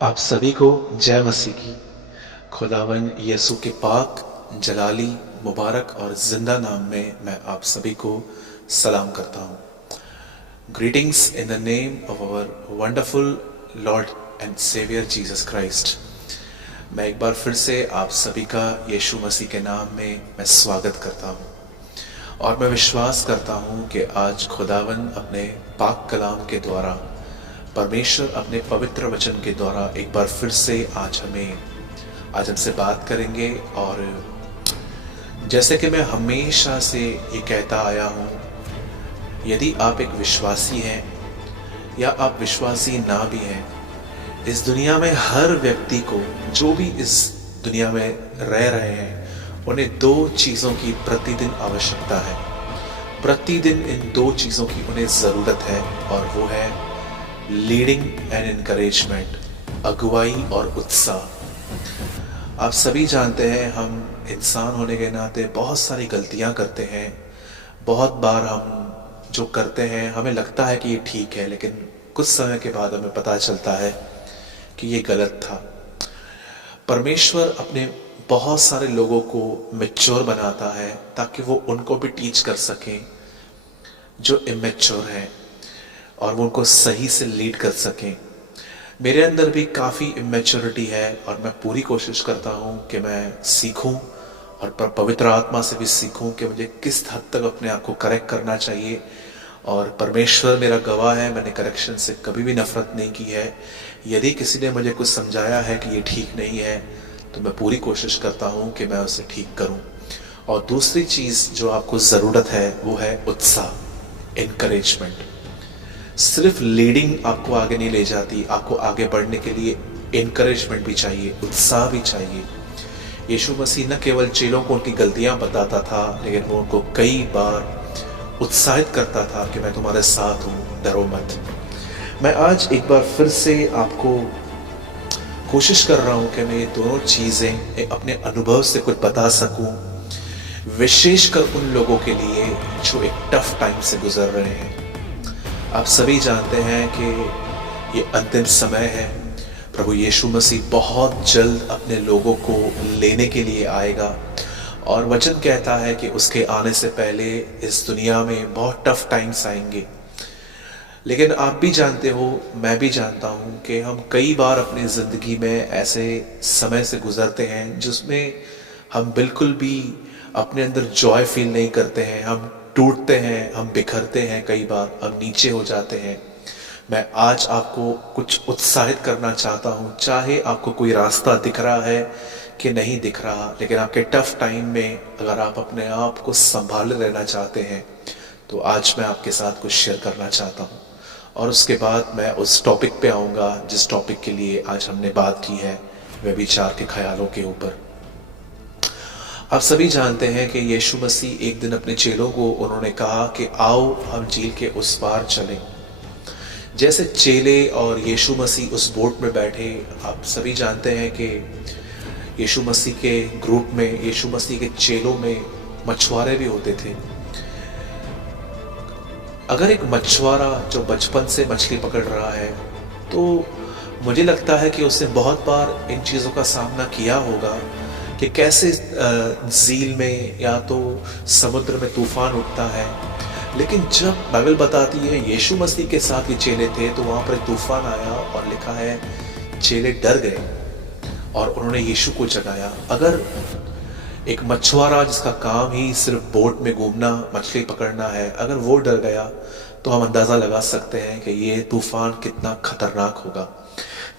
आप सभी को जय मसीह की। खुदावन यीशु के पाक जलाली मुबारक और जिंदा नाम में मैं आप सभी को सलाम करता हूँ। Greetings in the name of our wonderful lord and saviour Jesus Christ. मैं एक बार फिर से आप सभी का यीशु मसीह के नाम में मैं स्वागत करता हूँ और मैं विश्वास करता हूँ कि आज खुदावन अपने पाक कलाम के द्वारा, परमेश्वर अपने पवित्र वचन के द्वारा एक बार फिर से आज हमसे बात करेंगे। और जैसे कि मैं हमेशा से ये कहता आया हूँ, यदि आप एक विश्वासी हैं या आप विश्वासी ना भी हैं, इस दुनिया में हर व्यक्ति को, जो भी इस दुनिया में रह रहे हैं, उन्हें दो चीज़ों की प्रतिदिन आवश्यकता है। प्रतिदिन इन दो चीज़ों की उन्हें ज़रूरत है और वो है लीडिंग एंड इनकरेजमेंट, अगुवाई और उत्साह। आप सभी जानते हैं, हम इंसान होने के नाते बहुत सारी गलतियां करते हैं। बहुत बार हम जो करते हैं हमें लगता है कि ये ठीक है, लेकिन कुछ समय के बाद हमें पता चलता है कि ये गलत था। परमेश्वर अपने बहुत सारे लोगों को मैच्योर बनाता है ताकि वो उनको भी टीच कर सकें जो इमैच्योर हैं, और वो उनको सही से लीड कर सकें। मेरे अंदर भी काफ़ी इमेच्योरिटी है और मैं पूरी कोशिश करता हूँ कि मैं सीखूं और पवित्र आत्मा से भी सीखूं कि मुझे किस हद तक अपने आप को करेक्ट करना चाहिए। और परमेश्वर मेरा गवाह है, मैंने करेक्शन से कभी भी नफरत नहीं की है। यदि किसी ने मुझे कुछ समझाया है कि ये ठीक नहीं है, तो मैं पूरी कोशिश करता हूँ कि मैं उसे ठीक करूँ। और दूसरी चीज़ जो आपको ज़रूरत है वो है उत्साह, इनकरेजमेंट। सिर्फ लीडिंग आपको आगे नहीं ले जाती, आपको आगे बढ़ने के लिए इनकरेजमेंट भी चाहिए, उत्साह भी चाहिए। यीशु मसीह न केवल चेलों को उनकी गलतियां बताता था, लेकिन वो उनको कई बार उत्साहित करता था कि मैं तुम्हारे साथ हूँ, डरो मत। मैं आज एक बार फिर से आपको कोशिश कर रहा हूँ कि मैं ये दोनों चीज़ें अपने अनुभव से कुछ बता सकूँ, विशेषकर उन लोगों के लिए जो एक टफ टाइम से गुजर रहे हैं। आप सभी जानते हैं कि ये अंतिम समय है। प्रभु यीशु मसीह बहुत जल्द अपने लोगों को लेने के लिए आएगा और वचन कहता है कि उसके आने से पहले इस दुनिया में बहुत टफ टाइम्स आएंगे। लेकिन आप भी जानते हो, मैं भी जानता हूँ कि हम कई बार अपनी ज़िंदगी में ऐसे समय से गुजरते हैं जिसमें हम बिल्कुल भी अपने अंदर जॉय फील नहीं करते हैं। हम टूटते हैं, हम बिखरते हैं, कई बार हम नीचे हो जाते हैं। मैं आज आपको कुछ उत्साहित करना चाहता हूँ। चाहे आपको कोई रास्ता दिख रहा है कि नहीं दिख रहा, लेकिन आपके टफ टाइम में अगर आप अपने आप को संभाले रहना चाहते हैं, तो आज मैं आपके साथ कुछ शेयर करना चाहता हूँ। और उसके बाद मैं उस टॉपिक पे आऊँगा जिस टॉपिक के लिए आज हमने बात की है, व्यभिचार के ख्यालों के ऊपर। आप सभी जानते हैं कि यीशु मसीह एक दिन अपने चेलों को उन्होंने कहा कि आओ हम झील के उस पार चलें। जैसे चेले और यीशु मसीह उस बोट में बैठे, आप सभी जानते हैं कि यीशु मसीह के ग्रुप में, यीशु मसीह के चेलों में मछुआरे भी होते थे। अगर एक मछुआरा जो बचपन से मछली पकड़ रहा है, तो मुझे लगता है कि उसने बहुत बार इन चीज़ों का सामना किया होगा कि कैसे झील में या तो समुद्र में तूफान उठता है। लेकिन जब बाइबल बताती है यीशु मसीह के साथ ये चेले थे, तो वहाँ पर तूफान आया और लिखा है चेले डर गए और उन्होंने यीशु को जगाया। अगर एक मछुआरा जिसका काम ही सिर्फ बोट में घूमना, मछली पकड़ना है, अगर वो डर गया, तो हम अंदाज़ा लगा सकते हैं कि ये तूफान कितना खतरनाक होगा।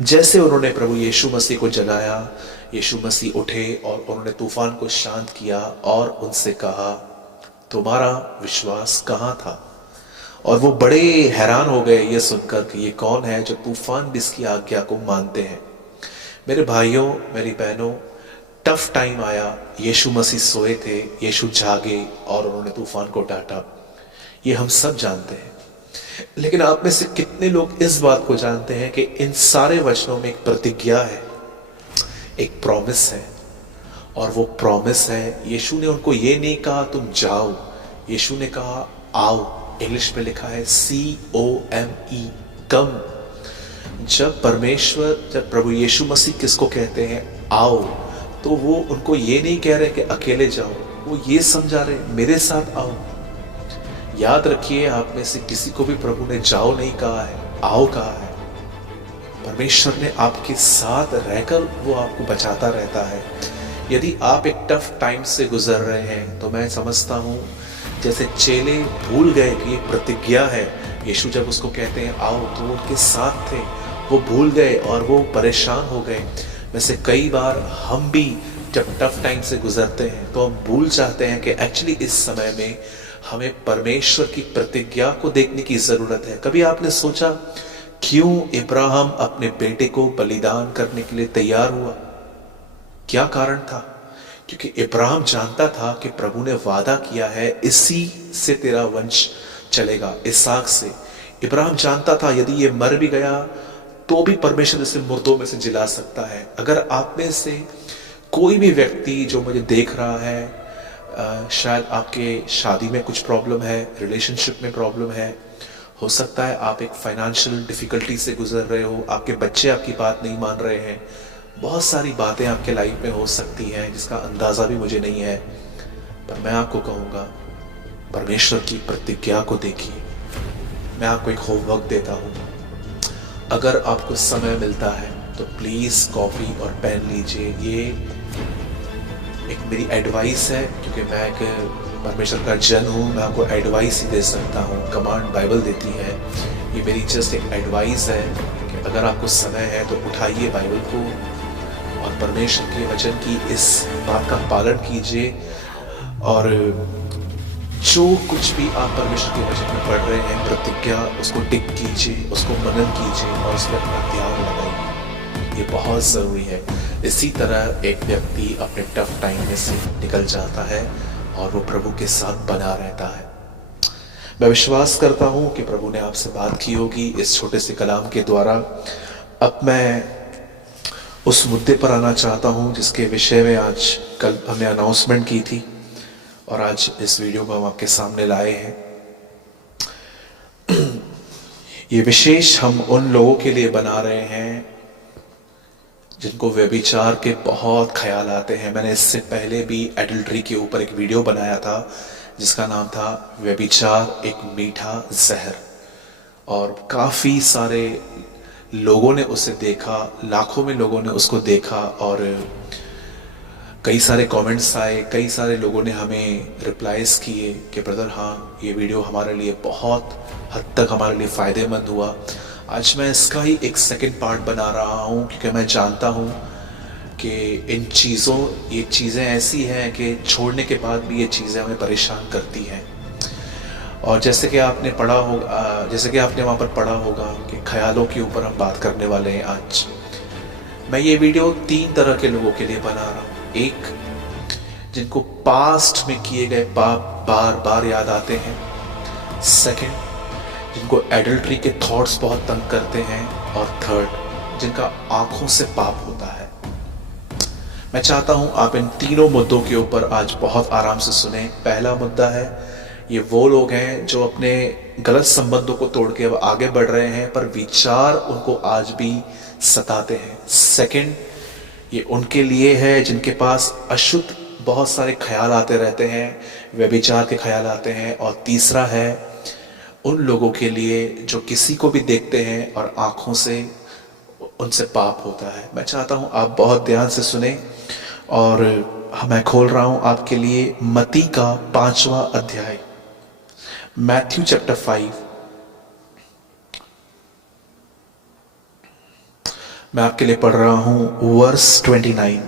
जैसे उन्होंने प्रभु यीशु मसीह को जगाया, यीशु मसीह उठे और उन्होंने तूफान को शांत किया और उनसे कहा, तुम्हारा विश्वास कहाँ था? और वो बड़े हैरान हो गए ये सुनकर कि ये कौन है जो तूफान भी इसकी आज्ञा को मानते हैं। मेरे भाइयों, मेरी बहनों, टफ टाइम आया, यीशु मसीह सोए थे, यीशु जागे और उन्होंने तूफान को डांटा। ये हम सब जानते हैं। लेकिन आप में से कितने लोग इस बात को जानते हैं कि इन सारे वचनों में एक प्रतिज्ञा है, एक प्रॉमिस है। और वो प्रॉमिस है, यीशु ने उनको ये नहीं कहा तुम जाओ, यीशु ने कहा आओ। इंग्लिश में लिखा है COME, कम। जब प्रभु यीशु मसीह किसको कहते हैं आओ, तो वो उनको ये नहीं कह रहे कि अकेले जाओ, वो ये समझा रहे मेरे साथ आओ। याद रखिए, आप में से किसी को भी प्रभु ने जाओ नहीं कहा है, आओ कहा है। परमेश्वर ने आपके साथ रहकर वो आपको बचाता रहता है। यदि आप एक टफ टाइम से गुजर रहे हैं तो मैं समझता हूँ जैसे चेले भूल गए कि ये प्रतिज्ञा है, यीशु जब उसको कहते हैं आओ तो वो उनके साथ थे, वो भूल गए और वो परेशान हो गए। वैसे कई बार हम भी जब टफ टाइम से गुजरते हैं तो हम भूल जाते हैं कि एक्चुअली इस समय में हमें परमेश्वर की प्रतिज्ञा को देखने की जरूरत है। कभी आपने सोचा क्यों इब्राहिम अपने बेटे को बलिदान करने के लिए तैयार हुआ? क्या कारण था? क्योंकि इब्राहिम जानता था कि प्रभु ने वादा किया है इसी से तेरा वंश चलेगा, इसहाक से। इब्राहिम जानता था यदि ये मर भी गया तो भी परमेश्वर इसे मुर्दों में से जिला सकता है। अगर आप में से कोई भी व्यक्ति जो मुझे देख रहा है, शायद आपके शादी में कुछ प्रॉब्लम है, रिलेशनशिप में प्रॉब्लम है, हो सकता है आप एक फाइनेंशियल डिफिकल्टी से गुजर रहे हो, आपके बच्चे आपकी बात नहीं मान रहे हैं, बहुत सारी बातें आपके लाइफ में हो सकती हैं जिसका अंदाज़ा भी मुझे नहीं है। पर मैं आपको कहूँगा परमेश्वर की प्रतिज्ञा को देखिए। मैं आपको एक होमवर्क देता हूँ, अगर आपको समय मिलता है तो प्लीज़ कॉपी और पेन लीजिए। ये एक मेरी एडवाइस है, क्योंकि मैं एक परमेश्वर का जन हूँ, मैं आपको एडवाइस ही दे सकता हूँ, कमांड बाइबल देती है। ये मेरी जस्ट एक एडवाइस है कि अगर आपको समय है तो उठाइए बाइबल को और परमेश्वर के वचन की इस बात का पालन कीजिए, और जो कुछ भी आप परमेश्वर के वचन में पढ़ रहे हैं प्रतिज्ञा, उसको टिक कीजिए, उसको मनन कीजिए और उस पर अपना ध्यान लगाइए। ये बहुत ज़रूरी है। इसी तरह एक व्यक्ति अपने टफ टाइम में से निकल जाता है और वो प्रभु के साथ बना रहता है। मैं विश्वास करता हूँ कि प्रभु ने आपसे बात की होगी इस छोटे से कलाम के द्वारा। अब मैं उस मुद्दे पर आना चाहता हूँ जिसके विषय में आज कल हमने अनाउंसमेंट की थी और आज इस वीडियो को हम आपके सामने लाए हैं। ये विशेष हम उन लोगों के लिए बना रहे हैं जिनको व्यभिचार के बहुत ख्याल आते हैं। मैंने इससे पहले भी एडल्ट्री के ऊपर एक वीडियो बनाया था जिसका नाम था व्यभिचार एक मीठा जहर, और काफ़ी सारे लोगों ने उसे देखा, लाखों में लोगों ने उसको देखा और कई सारे कमेंट्स आए, कई सारे लोगों ने हमें रिप्लाईज किए कि ब्रदर हाँ ये वीडियो हमारे लिए बहुत हद तक हमारे लिए फ़ायदेमंद हुआ। आज मैं इसका ही एक सेकंड पार्ट बना रहा हूँ क्योंकि मैं जानता हूँ कि ये चीज़ें ऐसी हैं कि छोड़ने के बाद भी ये चीज़ें हमें परेशान करती हैं। और जैसे कि आपने पढ़ा होगा, जैसे कि आपने वहाँ पर पढ़ा होगा कि ख्यालों के ऊपर हम बात करने वाले हैं आज। मैं ये वीडियो 3 तरह के लोगों के लिए बना रहा हूँ। एक, जिनको पास्ट में किए गए पाप बार बार याद आते हैं। सेकंड, जिनको एडल्ट्री के थॉट्स बहुत तंग करते हैं। और थर्ड, जिनका आंखों से पाप होता है। मैं चाहता हूं आप इन तीनों मुद्दों के ऊपर आज बहुत आराम से सुने। पहला मुद्दा है, ये वो लोग हैं जो अपने गलत संबंधों को तोड़ के अब आगे बढ़ रहे हैं पर विचार उनको आज भी सताते हैं। सेकंड, ये उनके लिए है जिनके पास अशुद्ध बहुत सारे ख्याल आते रहते हैं, व्यभिचार के ख्याल आते हैं। और तीसरा है उन लोगों के लिए जो किसी को भी देखते हैं और आंखों से उनसे पाप होता है। मैं चाहता हूं आप बहुत ध्यान से सुने और मैं खोल रहा हूं आपके लिए मत्ती का 5वां अध्याय, मैथ्यू चैप्टर 5। मैं आपके लिए पढ़ रहा हूं वर्स 29।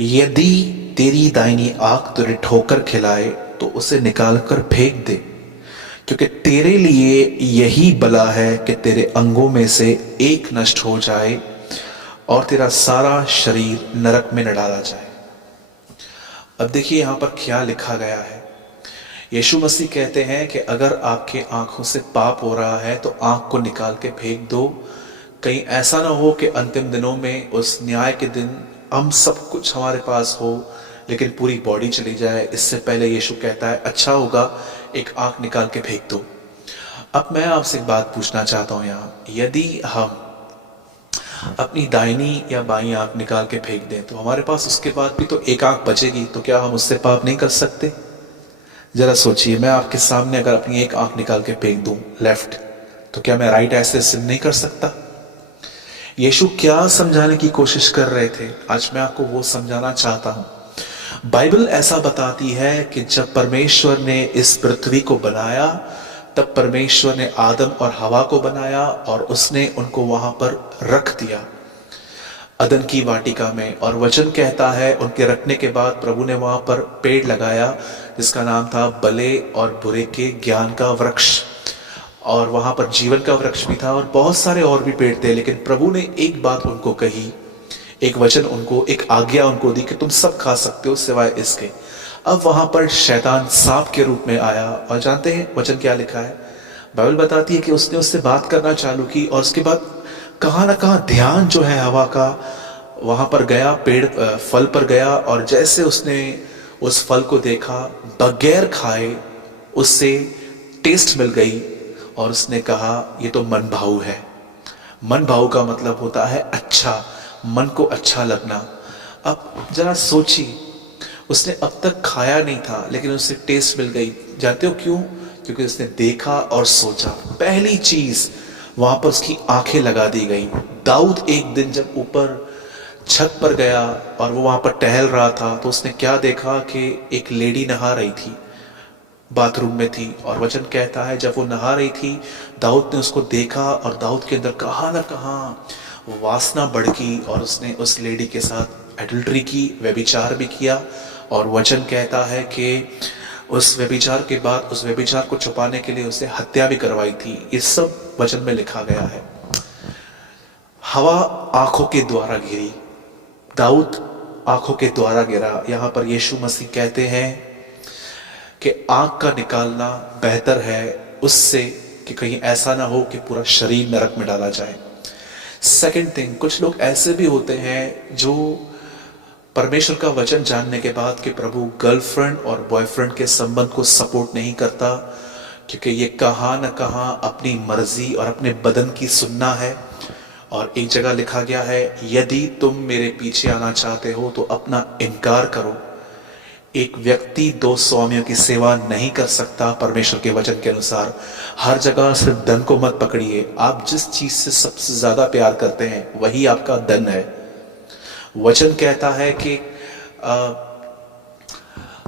यदि तेरी दाहिनी आंख तुझे ठोकर खिलाए तो उसे निकालकर फेंक दे, क्योंकि तेरे लिए यही भला है कि तेरे अंगों में से एक नष्ट हो जाए और तेरा सारा शरीर नरक में न डाला जाए। अब देखिए यहाँ पर क्या लिखा गया है। यीशु मसीह कहते हैं कि अगर आपके आंखों से पाप हो रहा है तो आंख को निकाल के फेंक दो। कहीं ऐसा ना हो कि अंतिम दिनों में, उस न्याय के दिन, हम सब कुछ हमारे पास हो लेकिन पूरी बॉडी चली जाए। इससे पहले यीशु कहता है अच्छा होगा एक आंख निकाल के फेंक दो। अब मैं आपसे एक बात पूछना चाहता हूँ यहाँ, यदि हम अपनी दाहिनी या बाईं आंख निकाल के फेंक दें, तो हमारे पास उसके बाद भी तो एक आंख बचेगी, तो क्या हम उससे पाप नहीं कर सकते? जरा सोचिए, मैं आपके सामने अगर अपनी एक आंख निकाल के फेंक दूं लेफ्ट, तो क्या मैं राइट ऐसे सिन नहीं कर सकता? यीशु क्या समझाने की कोशिश कर रहे थे, आज मैं आपको वो समझाना चाहता हूं। बाइबल ऐसा बताती है कि जब परमेश्वर ने इस पृथ्वी को बनाया, तब परमेश्वर ने आदम और हवा को बनाया और उसने उनको वहां पर रख दिया अदन की वाटिका में। और वचन कहता है उनके रखने के बाद प्रभु ने वहां पर पेड़ लगाया जिसका नाम था भले और बुरे के ज्ञान का वृक्ष, और वहां पर जीवन का वृक्ष भी था और बहुत सारे और भी पेड़ थे। लेकिन प्रभु ने एक बात उनको कही, एक वचन उनको, एक आज्ञा उनको दी कि तुम सब खा सकते हो सिवाय इसके। अब वहां पर शैतान सांप के रूप में आया, और जानते हैं वचन क्या लिखा है? बाइबल बताती है कि उसने उससे बात करना चालू की, और उसके बाद कहां ना कहां ध्यान जो है हवा का वहां पर गया, पेड़ फल पर गया, और जैसे उसने उस फल को देखा, बगैर खाए उससे टेस्ट मिल गई, और उसने कहा ये तो मन भाऊ है। मन भाऊ का मतलब होता है अच्छा, मन को अच्छा लगना। अब जरा सोचिए, उसने अब तक खाया नहीं था लेकिन उसे टेस्ट मिल गई। जानते हो क्यों? क्योंकि उसने देखा और सोचा। पहली चीज, वहां पर उसकी आंखें लगा दी गई। दाऊद एक दिन जब ऊपर छत पर गया और वो वहां पर टहल रहा था, तो उसने क्या देखा कि एक लेडी नहा रही थी, बाथरूम में थी। और वचन कहता है जब वो नहा रही थी, दाऊद ने उसको देखा, और दाऊद के अंदर कहां ना कहां वासना बढ़ी, और उसने उस लेडी के साथ एडल्ट्री की, व्यभिचार भी किया। और वचन कहता है कि उस व्यभिचार के बाद उस व्यभिचार को छुपाने के लिए उसे हत्या भी करवाई थी। ये सब वचन में लिखा गया है। हवा आंखों के द्वारा गिरी, दाऊद आंखों के द्वारा गिरा। यहां पर यीशु मसीह कहते हैं कि आंख का निकालना बेहतर है उससे कि कहीं ऐसा ना हो कि पूरा शरीर नरक में डाला जाए। सेकंड थिंग, कुछ लोग ऐसे भी होते हैं जो परमेश्वर का वचन जानने के बाद कि प्रभु गर्लफ्रेंड और बॉयफ्रेंड के संबंध को सपोर्ट नहीं करता, क्योंकि ये कहां न कहां अपनी मर्जी और अपने बदन की सुनना है। और एक जगह लिखा गया है, यदि तुम मेरे पीछे आना चाहते हो तो अपना इनकार करो। एक व्यक्ति दो स्वामियों की सेवा नहीं कर सकता परमेश्वर के वचन के अनुसार। हर जगह सिर्फ धन को मत पकड़िए। आप जिस चीज से सबसे ज्यादा प्यार करते हैं वही आपका धन है। वचन कहता है कि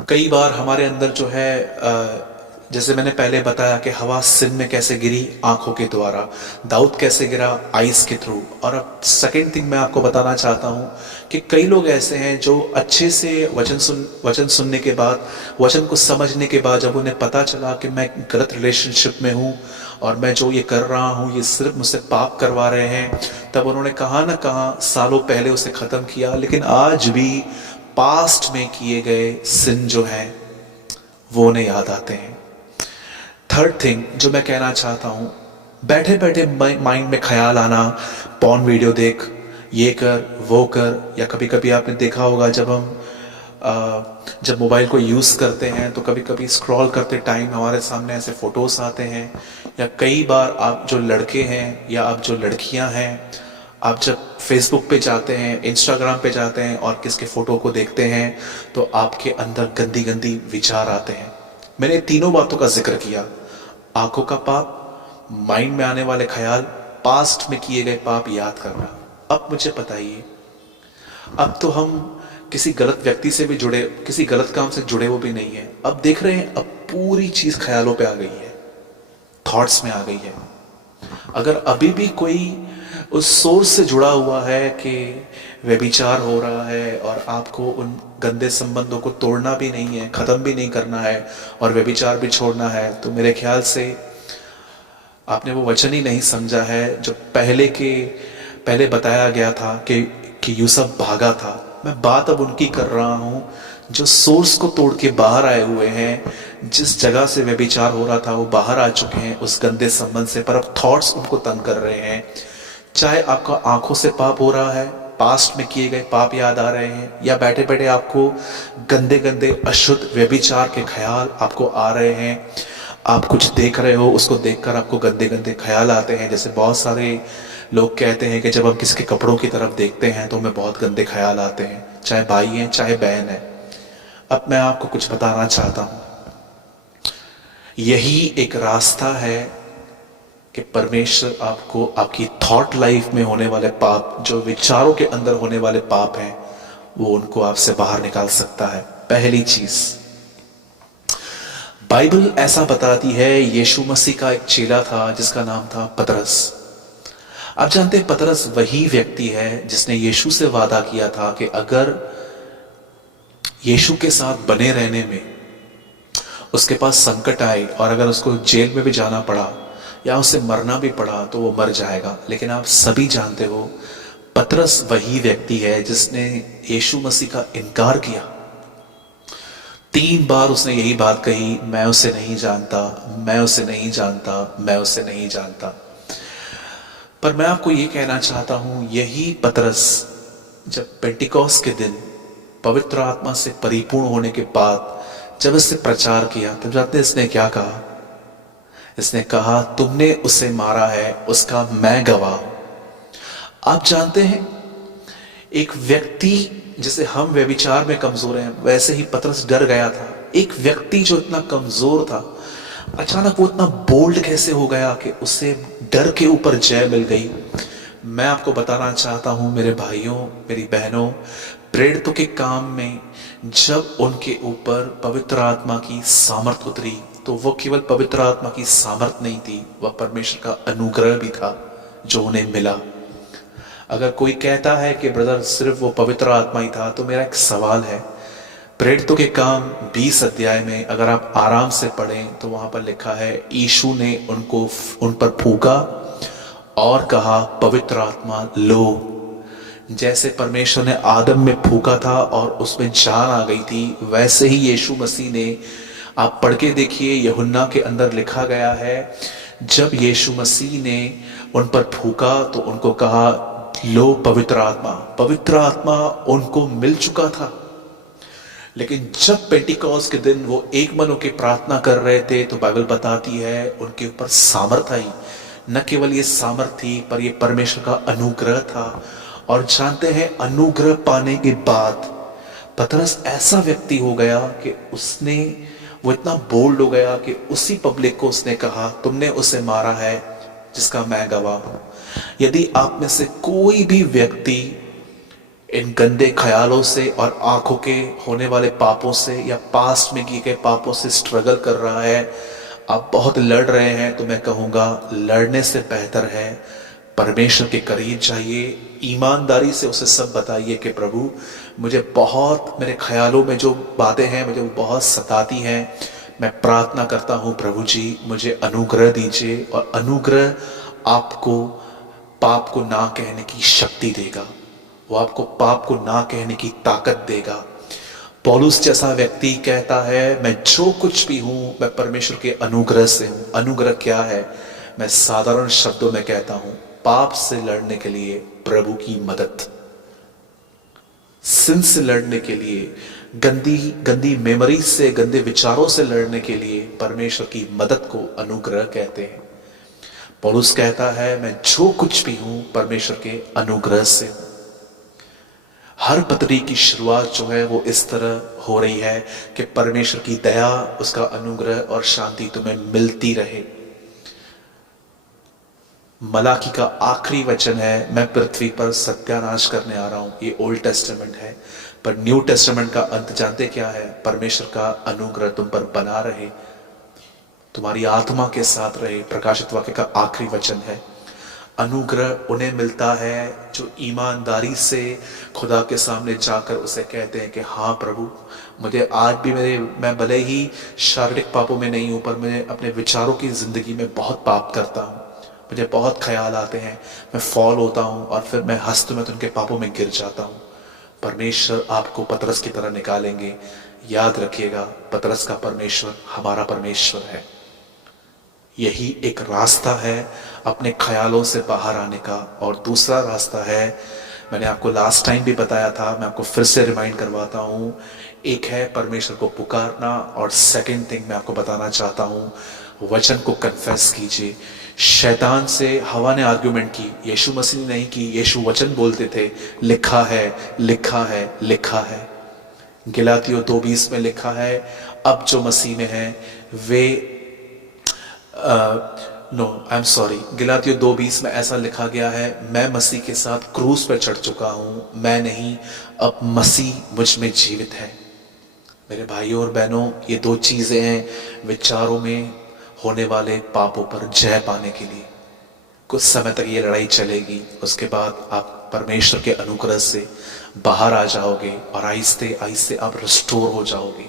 कई बार हमारे अंदर जो है, जैसे मैंने पहले बताया कि हवा सिन में कैसे गिरी, आंखों के द्वारा। दाऊद कैसे गिरा? आइज के थ्रू। और अब सेकंड थिंग मैं आपको बताना चाहता हूं कि कई लोग ऐसे हैं जो अच्छे से वचन सुनने के बाद, वचन को समझने के बाद, जब उन्हें पता चला कि मैं गलत रिलेशनशिप में हूं और मैं जो ये कर रहा हूं ये सिर्फ मुझसे पाप करवा रहे हैं, तब उन्होंने कहां ना कहां सालों पहले उसे खत्म किया। लेकिन आज भी पास्ट में किए गए सिन जो है वो उन्हें याद आते हैं। थर्ड थिंग जो मैं कहना चाहता हूं, बैठे बैठे माइंड में ख्याल आना, पॉर्न वीडियो देख, ये कर वो कर। या कभी कभी आपने देखा होगा जब मोबाइल को यूज करते हैं तो कभी कभी स्क्रॉल करते टाइम हमारे सामने ऐसे फोटोज आते हैं। या कई बार आप जो लड़के हैं या आप जो लड़कियां हैं, आप जब फेसबुक पे जाते हैं, इंस्टाग्राम पे जाते हैं और किसके फोटो को देखते हैं तो आपके अंदर गंदी गंदी विचार आते हैं। मैंने तीनों बातों का जिक्र किया, आंखों का पाप, माइंड में आने वाले ख्याल, पास्ट में किए गए पाप याद करना। अब मुझे बताइए, अब तो हम किसी गलत व्यक्ति से भी जुड़े, किसी गलत काम से जुड़े वो भी नहीं है। अब देख रहे हैं, अब पूरी चीज ख्यालों पे आ गई है, थॉट्स में आ गई है। अगर अभी भी कोई उस सोर्स से जुड़ा हुआ है कि व्यभिचार हो रहा है और आपको उन गंदे संबंधों को तोड़ना भी नहीं है, खत्म भी नहीं करना है और व्यभिचार भी छोड़ना है, तो मेरे ख्याल से आपने वो वचन ही नहीं समझा है जो पहले बताया गया था कि यूसुफ भागा था। मैं बात अब उनकी कर रहा हूं जो सोर्स को तोड़ के बाहर आए हुए हैं। जिस जगह से व्यभिचार हो रहा था वो बाहर आ चुके हैं उस गंदे संबंध से, पर अब थॉट्स उनको तंग कर रहे हैं। चाहे आपका आंखों से पाप हो रहा है, पास्ट में किए गए पाप याद आ रहे हैं, या बैठे बैठे आपको गंदे गंदे अशुद्ध व्यभिचार के ख्याल आपको आ रहे हैं, आप कुछ देख रहे हो, उसको देखकर आपको गंदे गंदे ख्याल आते हैं। जैसे बहुत सारे लोग कहते हैं कि जब हम किसी के कपड़ों की तरफ देखते हैं तो हमें बहुत गंदे ख्याल आते हैं, चाहे भाई हैं चाहे बहन है। अब मैं आपको कुछ बताना चाहता हूं, यही एक रास्ता है कि परमेश्वर आपको आपकी थॉट लाइफ में होने वाले पाप, जो विचारों के अंदर होने वाले पाप हैं, वो उनको आपसे बाहर निकाल सकता है। पहली चीज, बाइबल ऐसा बताती है, यीशु मसीह का एक चेला था जिसका नाम था पतरस। आप जानते हैं पतरस वही व्यक्ति है जिसने यीशु से वादा किया था कि अगर यीशु के साथ बने रहने में उसके पास संकट आए और अगर उसको जेल में भी जाना पड़ा या उसे मरना भी पड़ा तो वो मर जाएगा। लेकिन आप सभी जानते हो पतरस वही व्यक्ति है जिसने यीशु मसीह का इनकार किया। 3 बार उसने यही बात कही, मैं उसे नहीं जानता, मैं उसे नहीं जानता, मैं उसे नहीं जानता। पर मैं आपको ये कहना चाहता हूं, यही पतरस जब पेंटिकॉस के दिन पवित्र आत्मा से परिपूर्ण होने के बाद जब इसने प्रचार किया, तब जानते इसने क्या कहा? इसने कहा, तुमने उसे मारा है, उसका मैं गवाह हूं। आप जानते हैं, एक व्यक्ति जैसे हम व्यभिचार में कमजोर हैं, वैसे ही पतरस डर गया था। एक व्यक्ति जो इतना कमजोर था, अचानक वो इतना बोल्ड कैसे हो गया कि उसे डर के ऊपर जय मिल गई। मैं आपको बताना चाहता हूं मेरे भाइयों, मेरी बहनों, प्रेरितों के काम में जब उनके ऊपर पवित्र आत्मा की सामर्थ उतरी, तो वो केवल पवित्र आत्मा की सामर्थ नहीं थी, वह परमेश्वर का अनुग्रह भी था जो उन्हें मिला। अगर कोई कहता है कि ब्रदर सिर्फ वो पवित्र आत्मा ही था, तो मेरा एक सवाल है। प्रेरितों के काम 20 अध्याय में अगर आप आराम से पढ़ें तो वहां पर लिखा है, यीशु ने उन पर फूंका और कहा, पवित्र आत्मा लो। जैसे परमेश्वर ने आदम में फूंका था और उसमें जान आ गई थी, वैसे ही यीशु मसीह ने, आप पढ़ के देखिए, यूहन्ना के अंदर लिखा गया है, जब यीशु मसीह ने उन पर फूंका तो उनको कहा, लो पवित्र आत्मा। पवित्र आत्मा उनको मिल चुका था। लेकिन जब पेंटिकॉस्ट के दिन वो एक मन होकर प्रार्थना कर रहे थे, तो बाइबल बताती है उनके ऊपर सामर्थ आई। न केवल ये सामर्थ थी, पर ये परमेश्वर का अनुग्रह था। और जानते हैं, अनुग्रह पाने के बाद पतरस ऐसा व्यक्ति हो गया कि वो इतना बोल्ड हो गया कि उसी पब्लिक को उसने कहा, तुमने उसे मारा है जिसका मैं गवाह हूं। यदि आप में से कोई भी व्यक्ति इन गंदे ख्यालों से और आंखों के होने वाले पापों से या पास्ट में किए गए पापों से स्ट्रगल कर रहा है, आप बहुत लड़ रहे हैं, तो मैं कहूंगा लड़ने से बेहतर है परमेश्वर के करीब जाइए, ईमानदारी से उसे सब बताइए कि प्रभु, मुझे बहुत, मेरे ख्यालों में जो बातें हैं मुझे वो बहुत सताती हैं। मैं प्रार्थना करता हूं प्रभु जी, मुझे अनुग्रह दीजिए। और अनुग्रह आपको पाप को ना कहने की शक्ति देगा, वो आपको पाप को ना कहने की ताकत देगा। पौलुस जैसा व्यक्ति कहता है, मैं जो कुछ भी हूं मैं परमेश्वर के अनुग्रह से हूं। अनुग्रह क्या है? मैं साधारण शब्दों में कहता हूं, पाप से लड़ने के लिए प्रभु की मदद, सिन से लड़ने के लिए, गंदी गंदी मेमोरी से, गंदे विचारों से लड़ने के लिए परमेश्वर की मदद को अनुग्रह कहते हैं। पौलुस कहता है, मैं जो कुछ भी हूं परमेश्वर के अनुग्रह से हूं। हर पत्री की शुरुआत जो है वो इस तरह हो रही है कि परमेश्वर की दया, उसका अनुग्रह और शांति तुम्हें मिलती रहे। मलाकी का आखिरी वचन है, मैं पृथ्वी पर सत्यानाश करने आ रहा हूं। ये ओल्ड टेस्टामेंट है, पर न्यू टेस्टामेंट का अंत जानते क्या है? परमेश्वर का अनुग्रह तुम पर बना रहे, तुम्हारी आत्मा के साथ रहे। प्रकाशित वाक्य का आखिरी वचन है। अनुग्रह उन्हें मिलता है जो ईमानदारी से खुदा के सामने जाकर उसे कहते हैं कि हाँ प्रभु, मुझे आज भी मैं भले ही शारीरिक पापों में नहीं हूं, पर मैं अपने विचारों की जिंदगी में बहुत पाप करता हूं, मुझे बहुत ख्याल आते हैं, मैं फॉल होता हूं और फिर मैं हस्तमैथुन उनके पापों में गिर जाता हूं। परमेश्वर आपको पतरस की तरह निकालेंगे। याद रखिएगा, पतरस का परमेश्वर हमारा परमेश्वर है। यही एक रास्ता है अपने ख्यालों से बाहर आने का। और दूसरा रास्ता है, मैंने आपको लास्ट टाइम भी बताया था, मैं आपको फिर से रिमाइंड करवाता हूं। एक है परमेश्वर को पुकारना, और सेकंड थिंग मैं आपको बताना चाहता हूं, वचन को कन्फेस कीजिए। शैतान से हवा ने आर्ग्यूमेंट की, यीशु मसीह ने नहीं की। यीशु वचन बोलते थे, लिखा है, लिखा है, लिखा है। गलातियों 2:20 में लिखा है, अब जो मसीह में है वे नो आई एम सॉरी, गलातियों 2:20 में ऐसा लिखा गया है, मैं मसीह के साथ क्रूस पर चढ़ चुका हूं, मैं नहीं अब मसीह मुझ में जीवित है। मेरे भाइयों और बहनों, ये दो चीजें हैं विचारों में होने वाले पापों पर जय पाने के लिए। कुछ समय तक ये लड़ाई चलेगी, उसके बाद आप परमेश्वर के अनुग्रह से बाहर आ जाओगे और आहिस्ते आहिस्ते आप रिस्टोर हो जाओगे।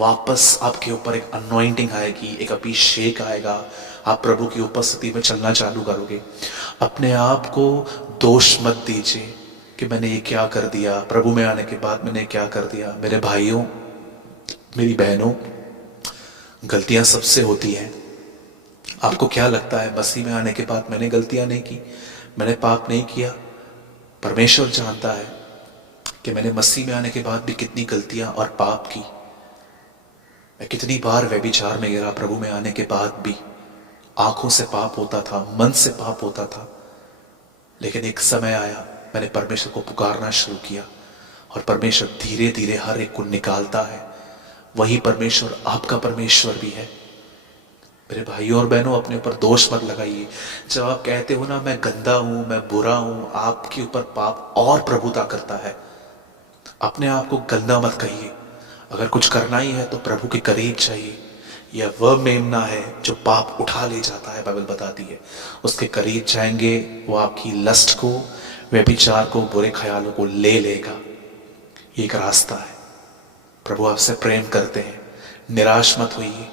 वापस आपके ऊपर एक अनॉइंटिंग आएगी, एक अभिषेक आएगा, आप प्रभु की उपस्थिति में चलना चालू करोगे। अपने आप को दोष मत दीजिए कि मैंने ये क्या कर दिया, प्रभु में आने के बाद मैंने क्या कर दिया। मेरे भाइयों, मेरी बहनों, गलतियां सबसे होती हैं। आपको क्या लगता है मसीह में आने के बाद मैंने गलतियां नहीं की, मैंने पाप नहीं किया? परमेश्वर जानता है कि मैंने मसीह में आने के बाद भी कितनी गलतियां और पाप की। मैं कितनी बार व्यभिचार में गिरा प्रभु में आने के बाद भी। आंखों से पाप होता था, मन से पाप होता था, लेकिन एक समय आया मैंने परमेश्वर को पुकारना शुरू किया और परमेश्वर धीरे धीरे हर एक को निकालता है। वही परमेश्वर आपका परमेश्वर भी है। मेरे भाइयों और बहनों, अपने ऊपर दोष मत लगाइए। जब आप कहते हो ना मैं गंदा हूं, मैं बुरा हूं, आपके ऊपर पाप और प्रभुता करता है। अपने आप को गंदा मत कहिए। अगर कुछ करना ही है तो प्रभु के करीब चाहिए। यह वह मेमना है जो पाप उठा ले जाता है, बाइबल बताती है। उसके करीब जाएंगे, वो आपकी लस्ट को, व्यभिचार को, बुरे ख्यालों को ले लेगा। ये एक रास्ता है। प्रभु आपसे प्रेम करते हैं, निराश मत होइए।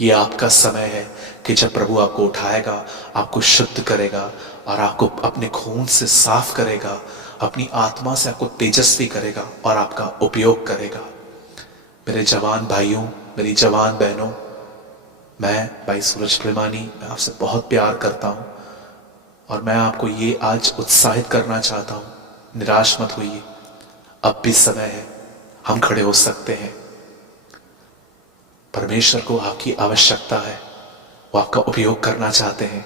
ये आपका समय है कि जब प्रभु आपको उठाएगा, आपको शुद्ध करेगा और आपको अपने खून से साफ करेगा, अपनी आत्मा से आपको तेजस्वी करेगा और आपका उपयोग करेगा। मेरे जवान भाइयों, मेरी जवान बहनों, मैं भाई सूरज प्रेमानी, मैं आपसे बहुत प्यार करता हूं और मैं आपको ये आज उत्साहित करना चाहता हूं, निराश मत होइए। अब भी समय है, हम खड़े हो सकते हैं। परमेश्वर को आपकी आवश्यकता है, वो आपका उपयोग करना चाहते हैं।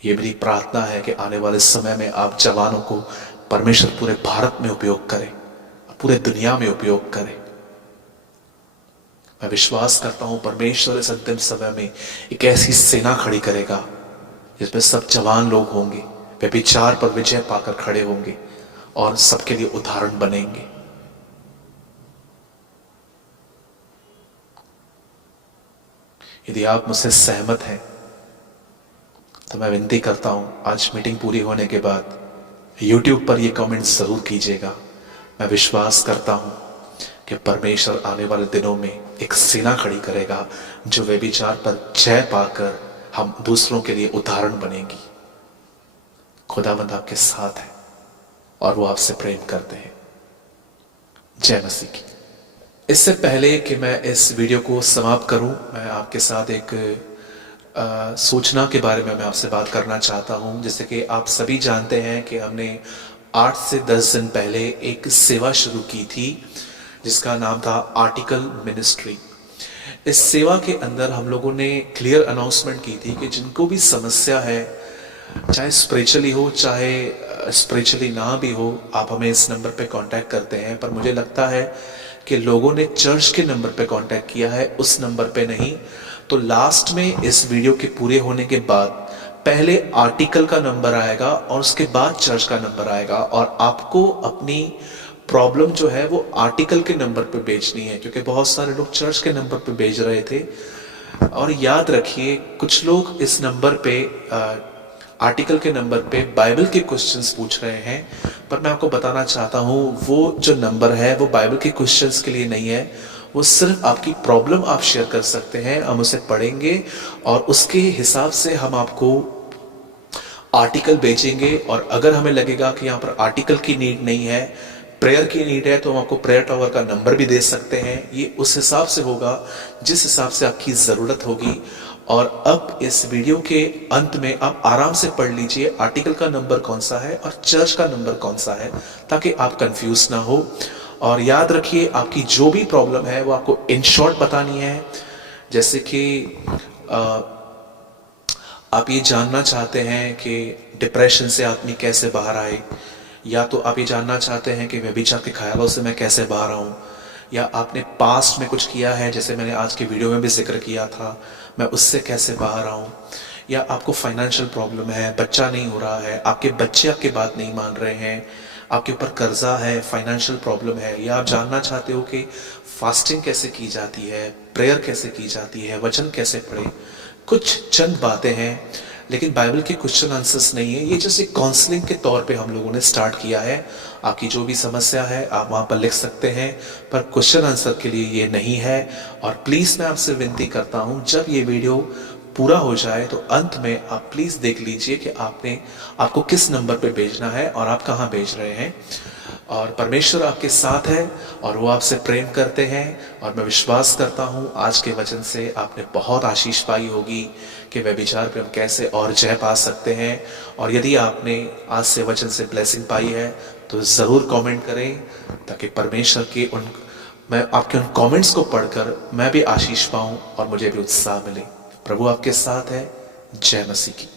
ये मेरी प्रार्थना है कि आने वाले समय में आप जवानों को परमेश्वर पूरे भारत में उपयोग करें, पूरे दुनिया में उपयोग करें। मैं विश्वास करता हूं परमेश्वर इस अंतिम समय में एक ऐसी सेना खड़ी करेगा जिसमें सब जवान लोग होंगे, वे व्यभिचार पर विजय पाकर खड़े होंगे और सबके लिए उदाहरण बनेंगे। यदि आप मुझसे सहमत हैं तो मैं विनती करता हूं, आज मीटिंग पूरी होने के बाद YouTube पर ये कमेंट जरूर कीजिएगा। मैं विश्वास करता हूं कि परमेश्वर आने वाले दिनों में एक सेना खड़ी करेगा जो व्यभिचार पर जय पाकर हम दूसरों के लिए उदाहरण बनेगी। खुदावंद आपके साथ है और वो आपसे प्रेम करते हैं। जय मसीह की। इससे पहले कि मैं इस वीडियो को समाप्त करूं, मैं आपके साथ एक सूचना के बारे में मैं आपसे बात करना चाहता हूं। जैसे कि आप सभी जानते हैं कि हमने 8 से 10 दिन पहले एक सेवा शुरू की थी जिसका नाम था आर्टिकल मिनिस्ट्री। इस सेवा के अंदर हम लोगों ने क्लियर अनाउंसमेंट की थी कि जिनको भी समस्या है, चाहे स्पिरिचुअली हो चाहे स्पिरिचुअली ना भी हो, आप हमें इस नंबर पे कांटेक्ट करते हैं। पर मुझे लगता है कि लोगों ने चर्च के नंबर पे कांटेक्ट किया है, उस नंबर पे नहीं। तो लास्ट में इस वीडियो के पूरे होने के बाद पहले आर्टिकल का नंबर आएगा और उसके बाद चर्च का नंबर आएगा और आपको अपनी प्रॉब्लम जो है वो आर्टिकल के नंबर पे भेजनी है, क्योंकि बहुत सारे लोग चर्च के नंबर पे भेज रहे थे। और याद रखिए, कुछ लोग इस नंबर पे आर्टिकल के नंबर पे बाइबल के क्वेश्चंस पूछ रहे हैं, पर मैं आपको बताना चाहता हूँ वो जो नंबर है वो बाइबल के क्वेश्चंस के लिए नहीं है। वो सिर्फ आपकी प्रॉब्लम आप शेयर कर सकते हैं, हम उसे पढ़ेंगे और उसके हिसाब से हम आपको आर्टिकल भेजेंगे। और अगर हमें लगेगा कि यहाँ पर आर्टिकल की नीड नहीं है, प्रेयर की नीड है, तो हम आपको प्रेयर टावर का नंबर भी दे सकते हैं। ये उस हिसाब से होगा जिस हिसाब से आपकी जरूरत होगी। और अब इस वीडियो के अंत में आप आराम से पढ़ लीजिए आर्टिकल का नंबर कौन सा है और चर्च का नंबर कौन सा है, ताकि आप कंफ्यूज ना हो। और याद रखिए, आपकी जो भी प्रॉब्लम है वो आपको इन शॉर्ट बतानी है। जैसे कि आप ये जानना चाहते हैं कि डिप्रेशन से आदमी कैसे बाहर आए, या तो आप ये जानना चाहते हैं कि व्यभिचार के ख्यालों से मैं कैसे बाहर आऊँ, या आपने पास्ट में कुछ किया है जैसे मैंने आज के वीडियो में भी जिक्र किया था, मैं उससे कैसे बाहर आऊँ, या आपको फाइनेंशियल प्रॉब्लम है, बच्चा नहीं हो रहा है, आपके बच्चे आपकी बात नहीं मान रहे हैं, आपके ऊपर कर्जा है, फाइनेंशियल प्रॉब्लम है, या आप जानना चाहते हो कि फास्टिंग कैसे की जाती है, प्रेयर कैसे की जाती है, वचन कैसे पढ़े। कुछ चंद बातें हैं, लेकिन बाइबल के क्वेश्चन आंसर्स नहीं है, ये जैसे काउंसलिंग के तौर पे हम लोगों ने स्टार्ट किया है। आपकी जो भी समस्या है आप वहाँ पर लिख सकते हैं, पर क्वेश्चन आंसर के लिए ये नहीं है। और प्लीज़ मैं आपसे विनती करता हूँ, जब ये वीडियो पूरा हो जाए तो अंत में आप प्लीज़ देख लीजिए कि आपको किस नंबर पे भेजना है और आप कहाँ भेज रहे हैं। और परमेश्वर आपके साथ है और वो आपसे प्रेम करते हैं। और मैं विश्वास करता हूँ आज के वचन से आपने बहुत आशीष पाई होगी कि व्यभिचार पे हम कैसे और जय पा सकते हैं। और यदि आपने आज से वचन से ब्लेसिंग पाई है तो ज़रूर कमेंट करें, ताकि परमेश्वर के मैं आपके उन कमेंट्स को पढ़कर मैं भी आशीष पाऊँ और मुझे भी उत्साह मिले। प्रभु आपके साथ है। जय मसीह की।